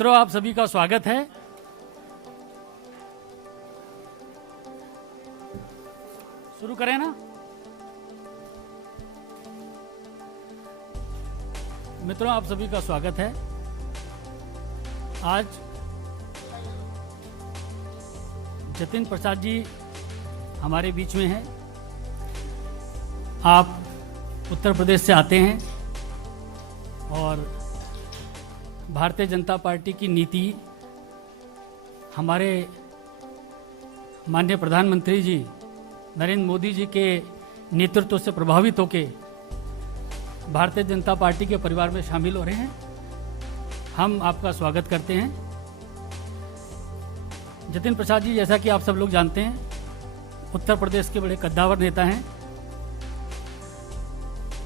मित्रों, आप सभी का स्वागत है। शुरू करें ना। मित्रों, आप सभी का स्वागत है। आज जतिन प्रसाद जी हमारे बीच में हैं। आप उत्तर प्रदेश से आते हैं और भारतीय जनता पार्टी की नीति, हमारे माननीय प्रधानमंत्री जी नरेंद्र मोदी जी के नेतृत्व से प्रभावित होकर भारतीय जनता पार्टी के परिवार में शामिल हो रहे हैं। हम आपका स्वागत करते हैं। जतिन प्रसाद जी, जैसा कि आप सब लोग जानते हैं, उत्तर प्रदेश के बड़े कद्दावर नेता हैं।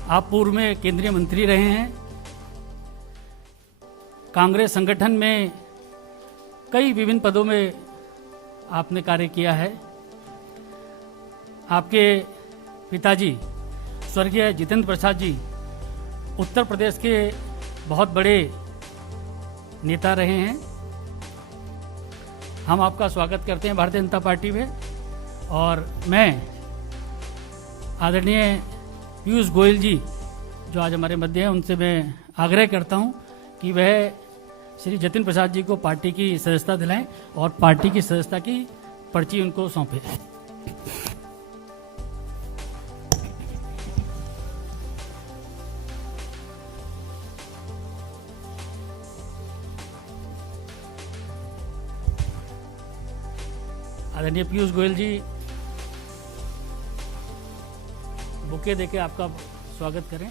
आप पूर्व में केंद्रीय मंत्री रहे हैं। कांग्रेस संगठन में कई विभिन्न पदों में आपने कार्य किया है। आपके पिताजी स्वर्गीय जितेंद्र प्रसाद जी उत्तर प्रदेश के बहुत बड़े नेता रहे हैं। हम आपका स्वागत करते हैं भारतीय जनता पार्टी में। और मैं आदरणीय पीयूष गोयल जी, जो आज हमारे मध्य हैं, उनसे मैं आग्रह करता हूं कि वह श्री जतिन प्रसाद जी को पार्टी की सदस्यता दिलाएं और पार्टी की सदस्यता की पर्ची उनको सौंपें। आदरणीय पीयूष गोयल जी बुके देके आपका स्वागत करें।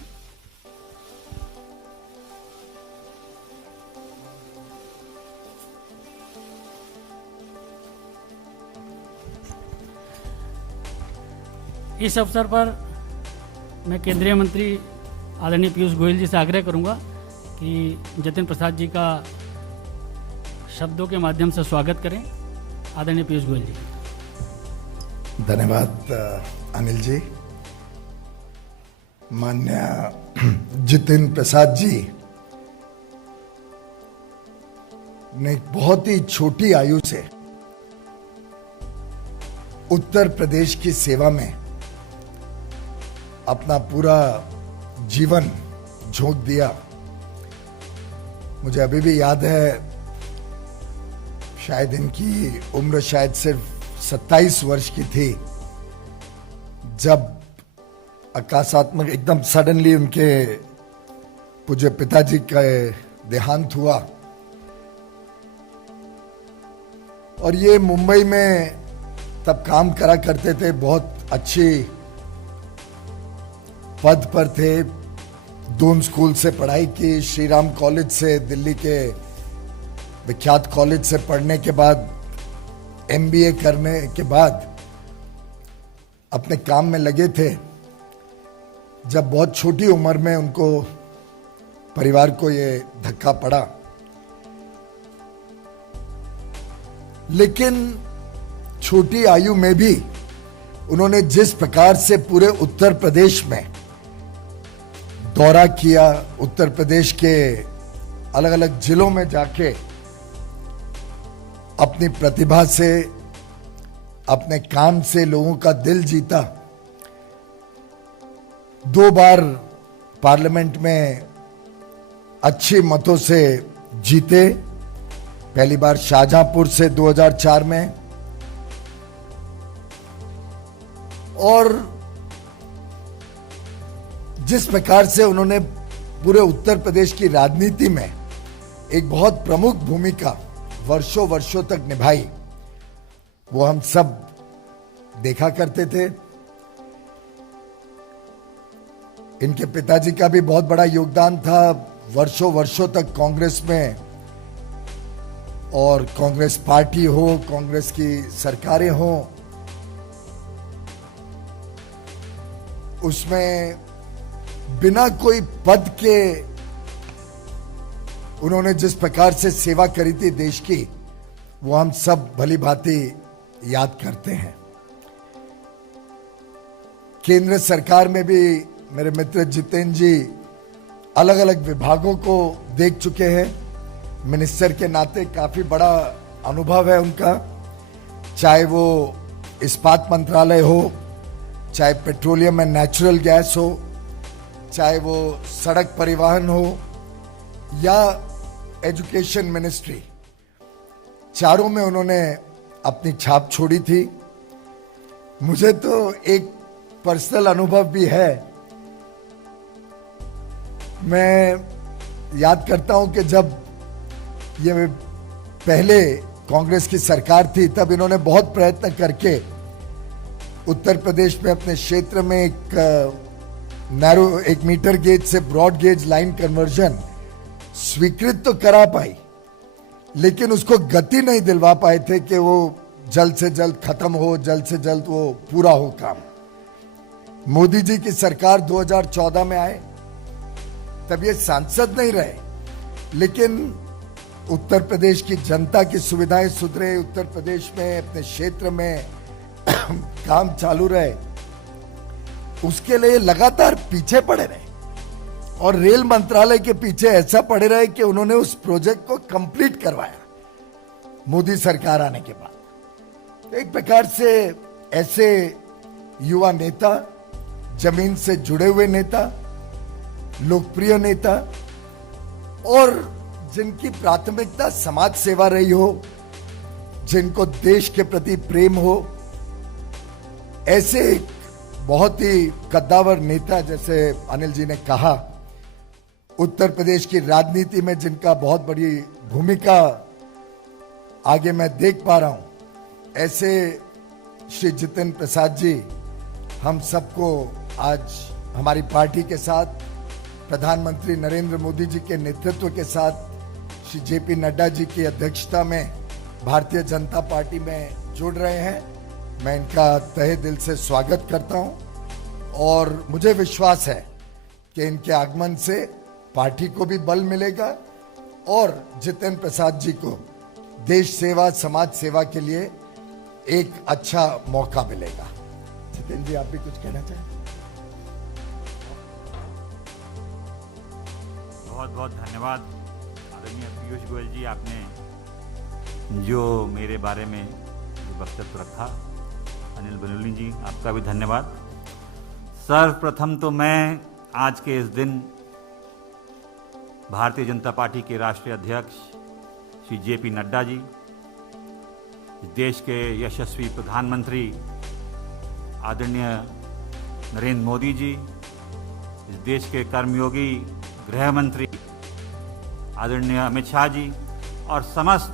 इस अवसर पर मैं केंद्रीय मंत्री आदरणीय पीयूष गोयल जी से आग्रह करूंगा कि जतिन प्रसाद जी का शब्दों के माध्यम से स्वागत करें। आदरणीय पीयूष गोयल जी। धन्यवाद अनिल जी। माननीय जतिन प्रसाद जी ने एक बहुत ही छोटी आयु से उत्तर प्रदेश की सेवा में अपना पूरा जीवन झोंक दिया। मुझे अभी भी याद है, शायद इनकी उम्र शायद सिर्फ 27 वर्ष की थी, जब आकाशात्मक एकदम सडनली उनके पूज्य पिताजी का देहांत हुआ। और ये मुंबई में तब काम करा करते थे, बहुत अच्छी पद पर थे। दून स्कूल से पढ़ाई की, श्री राम कॉलेज से, दिल्ली के विख्यात कॉलेज से पढ़ने के बाद MBA करने के बाद अपने काम में लगे थे, जब बहुत छोटी उम्र में उनको परिवार को ये धक्का पड़ा। लेकिन छोटी आयु में भी उन्होंने जिस प्रकार से पूरे उत्तर प्रदेश में दौरा किया, उत्तर प्रदेश के अलग अलग जिलों में जाके अपनी प्रतिभा से, अपने काम से लोगों का दिल जीता। 2 बार पार्लियामेंट में अच्छे मतों से जीते। पहली बार शाहजहांपुर से 2004 में, और जिस प्रकार से उन्होंने पूरे उत्तर प्रदेश की राजनीति में एक बहुत प्रमुख भूमिका वर्षों वर्षों तक निभाई, वो हम सब देखा करते थे। इनके पिताजी का भी बहुत बड़ा योगदान था वर्षों वर्षों तक कांग्रेस में, और कांग्रेस पार्टी हो, कांग्रेस की सरकारें हो, उसमें बिना कोई पद के उन्होंने जिस प्रकार से सेवा करी थी देश की, वो हम सब भली भांति याद करते हैं। केंद्र सरकार में भी मेरे मित्र जितेंद्र जी अलग अलग विभागों को देख चुके हैं। मिनिस्टर के नाते काफी बड़ा अनुभव है उनका, चाहे वो इस्पात मंत्रालय हो, चाहे पेट्रोलियम एंड नेचुरल गैस हो, चाहे वो सड़क परिवहन हो या एजुकेशन मिनिस्ट्री, चारों में उन्होंने अपनी छाप छोड़ी थी। मुझे तो एक पर्सनल अनुभव भी है। मैं याद करता हूं कि जब ये पहले कांग्रेस की सरकार थी तब इन्होंने बहुत प्रयत्न करके उत्तर प्रदेश में अपने क्षेत्र में एक मीटर गेज से ब्रॉड गेज लाइन कन्वर्जन स्वीकृत तो करा पाई, लेकिन उसको गति नहीं दिलवा पाए थे कि वो जल्द से जल्द खत्म हो, जल्द से जल्द वो पूरा हो काम। मोदी जी की सरकार 2014 में आए, तब ये सांसद नहीं रहे, लेकिन उत्तर प्रदेश की जनता की सुविधाएं सुधरे, उत्तर प्रदेश में अपने क्षेत्र में काम चालू रहे, उसके लिए लगातार पीछे पड़े रहे और रेल मंत्रालय के पीछे ऐसा पड़े रहे कि उन्होंने उस प्रोजेक्ट को कंप्लीट करवाया मोदी सरकार आने के बाद। एक प्रकार से ऐसे युवा नेता, जमीन से जुड़े हुए नेता, लोकप्रिय नेता और जिनकी प्राथमिकता समाज सेवा रही हो, जिनको देश के प्रति प्रेम हो, ऐसे एक बहुत ही कद्दावर नेता, जैसे अनिल जी ने कहा, उत्तर प्रदेश की राजनीति में जिनका बहुत बड़ी भूमिका आगे मैं देख पा रहा हूं, ऐसे श्री जितेंद्र प्रसाद जी हम सबको आज हमारी पार्टी के साथ, प्रधानमंत्री नरेंद्र मोदी जी के नेतृत्व के साथ, श्री जेपी नड्डा जी की अध्यक्षता में भारतीय जनता पार्टी में जुड़ रहे हैं। मैं इनका तहे दिल से स्वागत करता हूं और मुझे विश्वास है कि इनके आगमन से पार्टी को भी बल मिलेगा और जितेंद्र प्रसाद जी को देश सेवा, समाज सेवा के लिए एक अच्छा मौका मिलेगा। जितेंद्र जी, आप भी कुछ कहना चाहें? बहुत बहुत धन्यवाद आदरणीय पीयूष गोयल जी, आपने जो मेरे बारे में जो वक्तव्य रखा। अनिल बलूनी जी, आपका भी धन्यवाद। सर्वप्रथम तो मैं आज के इस दिन भारतीय जनता पार्टी के राष्ट्रीय अध्यक्ष श्री जेपी नड्डा जी, देश के यशस्वी प्रधानमंत्री आदरणीय नरेंद्र मोदी जी, इस देश के कर्मयोगी गृह मंत्री आदरणीय अमित शाह जी और समस्त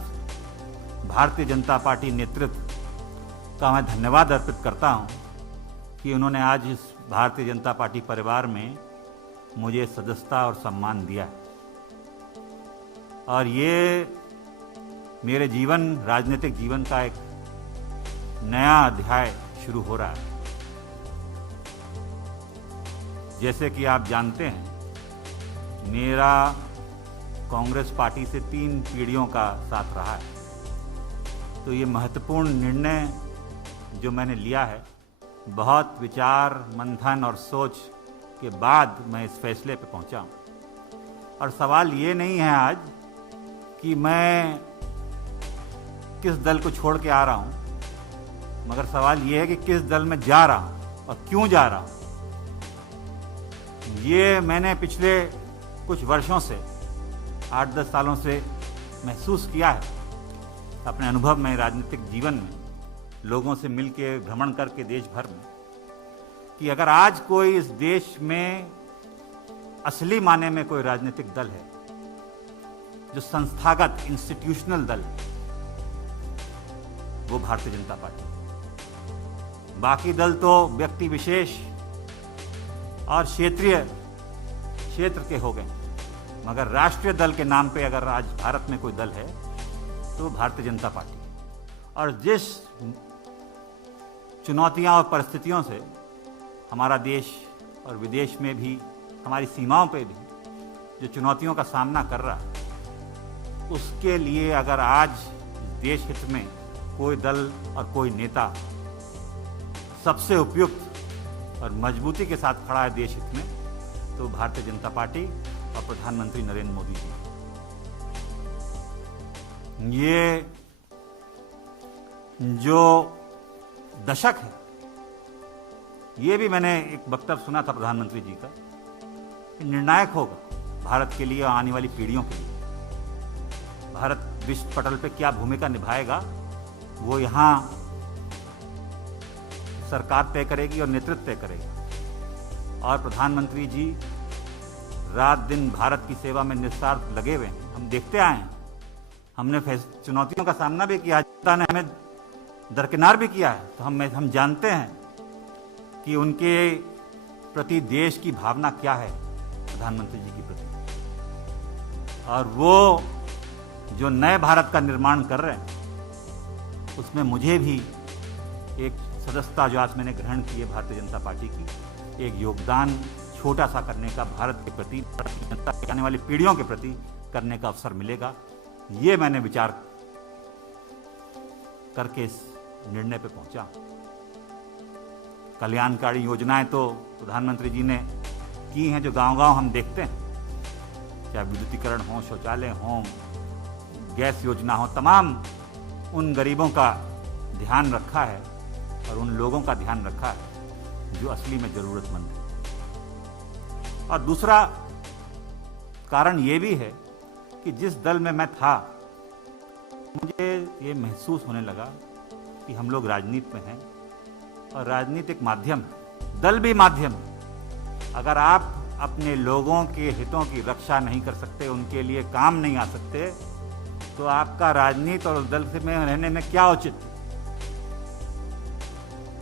भारतीय जनता पार्टी नेतृत्व का मैं धन्यवाद अर्पित करता हूं कि उन्होंने आज इस भारतीय जनता पार्टी परिवार में मुझे सदस्यता और सम्मान दिया है। और ये मेरे राजनीतिक जीवन का एक नया अध्याय शुरू हो रहा है। जैसे कि आप जानते हैं, मेरा कांग्रेस पार्टी से 3 पीढ़ियों का साथ रहा है, तो ये महत्वपूर्ण निर्णय जो मैंने लिया है, बहुत विचार मंथन और सोच के बाद मैं इस फैसले पे पहुंचा हूं। और सवाल ये नहीं है आज कि मैं किस दल को छोड़ के आ रहा हूं, मगर सवाल ये है कि किस दल में जा रहा हूं और क्यों जा रहा हूं। ये मैंने पिछले कुछ वर्षों से, 8-10 सालों से महसूस किया है अपने अनुभव में, राजनीतिक जीवन में, लोगों से मिलके भ्रमण करके देश भर में, कि अगर आज कोई इस देश में असली माने में कोई राजनीतिक दल है जो संस्थागत इंस्टीट्यूशनल दल है, वो भारतीय जनता पार्टी। बाकी दल तो व्यक्ति विशेष और क्षेत्र के हो गए, मगर राष्ट्रीय दल के नाम पे अगर आज भारत में कोई दल है तो भारतीय जनता पार्टी। और जिस चुनौतियां और परिस्थितियों से हमारा देश और विदेश में भी, हमारी सीमाओं पे भी जो चुनौतियों का सामना कर रहा है, उसके लिए अगर आज देश हित में कोई दल और कोई नेता सबसे उपयुक्त और मजबूती के साथ खड़ा है देश हित में, तो भारतीय जनता पार्टी और प्रधानमंत्री नरेंद्र मोदी जी। ये जो दशक है, ये भी मैंने एक वक्तव्य सुना था प्रधानमंत्री जी का, निर्णायक होगा भारत के लिए और आने वाली पीढ़ियों के लिए। भारत विश्व पटल पे क्या भूमिका निभाएगा वो यहाँ सरकार तय करेगी और नेतृत्व तय करेगा। और प्रधानमंत्री जी रात दिन भारत की सेवा में निस्वार्थ लगे हुए हैं। हम देखते आए हैं, हमने चुनौतियों का सामना भी किया, जनता ने हमें दरकिनार भी किया है, तो हम जानते हैं कि उनके प्रति देश की भावना क्या है प्रधानमंत्री जी के प्रति। और वो जो नए भारत का निर्माण कर रहे हैं उसमें मुझे भी एक सदस्यता जो आज मैंने ग्रहण की है भारतीय जनता पार्टी की, एक योगदान छोटा सा करने का भारत के प्रति, भारतीय जनता की आने वाली पीढ़ियों के प्रति करने का अवसर मिलेगा। ये मैंने विचार करके इस निर्णय पे पहुंचा। कल्याणकारी योजनाएं तो प्रधानमंत्री जी ने की हैं जो गांव-गांव हम देखते हैं, चाहे विद्युतीकरण हो, शौचालय हो, गैस योजना हो, तमाम उन गरीबों का ध्यान रखा है और उन लोगों का ध्यान रखा है जो असली में जरूरतमंद है। और दूसरा कारण ये भी है कि जिस दल में मैं था, मुझे ये महसूस होने लगा कि हम लोग राजनीति में हैं और राजनीति एक माध्यम है, दल भी माध्यम है। अगर आप अपने लोगों के हितों की रक्षा नहीं कर सकते, उनके लिए काम नहीं आ सकते, तो आपका राजनीति और दल में रहने में क्या औचित्य।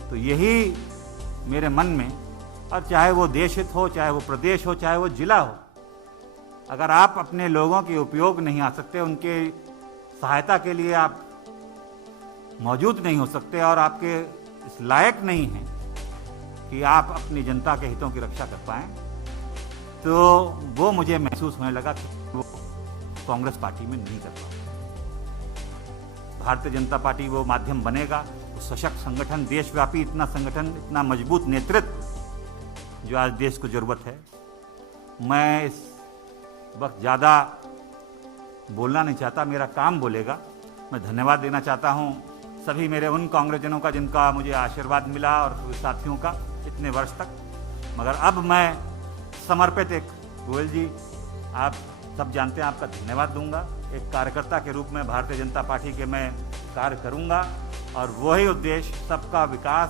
तो यही मेरे मन में, और चाहे वो देश हित हो, चाहे वो प्रदेश हो, चाहे वो जिला हो, अगर आप अपने लोगों के उपयोग नहीं आ सकते, उनके सहायता के लिए आप मौजूद नहीं हो सकते और आपके इस लायक नहीं हैं कि आप अपनी जनता के हितों की रक्षा कर पाएं, तो वो मुझे महसूस होने लगा कि वो कांग्रेस पार्टी में नहीं कर पाए। भारतीय जनता पार्टी वो माध्यम बनेगा, वो सशक्त संगठन, देशव्यापी इतना संगठन, इतना मजबूत नेतृत्व जो आज देश को जरूरत है। मैं इस वक्त ज़्यादा बोलना नहीं चाहता, मेरा काम बोलेगा। मैं धन्यवाद देना चाहता हूँ सभी मेरे उन कांग्रेसजनों का जिनका मुझे आशीर्वाद मिला और साथियों का इतने वर्ष तक। मगर अब मैं समर्पित एक गोयल जी, आप सब जानते हैं, आपका धन्यवाद दूंगा। एक कार्यकर्ता के रूप में भारतीय जनता पार्टी के मैं कार्य करूंगा और वही उद्देश्य, सबका विकास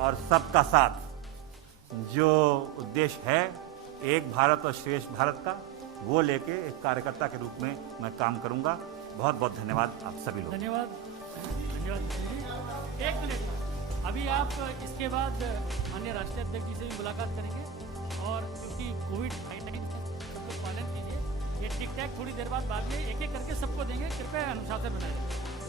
और सबका साथ, जो उद्देश्य है एक भारत और श्रेष्ठ भारत का, वो लेके एक कार्यकर्ता के रूप में मैं काम करूंगा। बहुत बहुत धन्यवाद आप सभी लोग। धन्यवाद जी। एक मिनट, अभी आप इसके बाद माननीय राष्ट्रीय अध्यक्ष जी से भी मुलाकात करेंगे और क्योंकि कोविड-19 सबको पालन कीजिए। ये टिक टैक थोड़ी देर बाद में एक एक करके सबको देंगे, कृपया अनुशासन बनाए रखें।